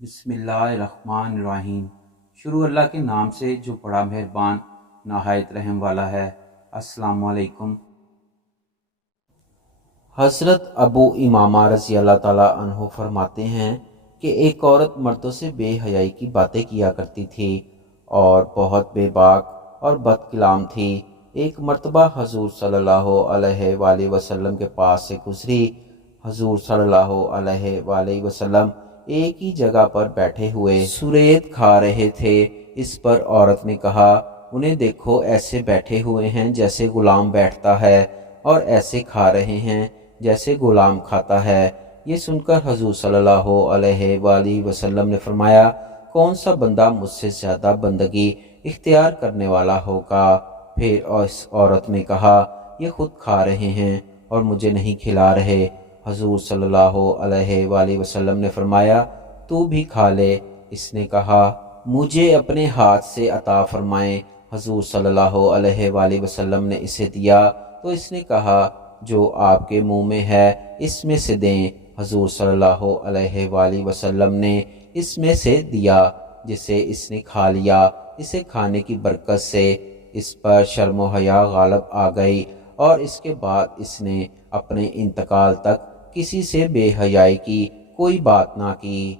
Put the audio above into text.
بسم اللہ الرحمن الرحیم۔ شروع اللہ کے نام سے جو بڑا مہربان نہایت رحم والا ہے۔ السلام علیکم۔ حضرت ابو امامہ رضی اللہ تعالیٰ عنہ فرماتے ہیں کہ ایک عورت مردوں سے بے حیائی کی باتیں کیا کرتی تھی اور بہت بے باک اور بد کلام تھی۔ ایک مرتبہ حضور صلی اللہ علیہ وآلہ وسلم کے پاس سے گزری۔ حضور صلی اللہ علیہ وآلہ وسلم ایک ہی جگہ پر بیٹھے ہوئے سریت کھا رہے تھے۔ اس پر عورت نے کہا، انہیں دیکھو ایسے بیٹھے ہوئے ہیں جیسے غلام بیٹھتا ہے اور ایسے کھا رہے ہیں جیسے غلام کھاتا ہے۔ یہ سن کر حضور صلی اللہ علیہ وآلہ وسلم نے فرمایا، کون سا بندہ مجھ سے زیادہ بندگی اختیار کرنے والا ہوگا؟ پھر اس عورت نے کہا، یہ خود کھا رہے ہیں اور مجھے نہیں کھلا رہے۔ حضور صلی اللہ علیہ وآلہ وسلم نے فرمایا، تو بھی کھا لے۔ اس نے کہا، مجھے اپنے ہاتھ سے عطا فرمائیں۔ حضور صلی اللہ علیہ وآلہ وسلم نے اسے دیا تو اس نے کہا، جو آپ کے منہ میں ہے اس میں سے دیں۔ حضور صلی اللہ علیہ وآلہ وسلم نے اس میں سے دیا جسے اس نے کھا لیا۔ اسے کھانے کی برکت سے اس پر شرم و حیا غالب آ گئی اور اس کے بعد اس نے اپنے انتقال تک کسی سے بے حیائی کی کوئی بات نہ کی۔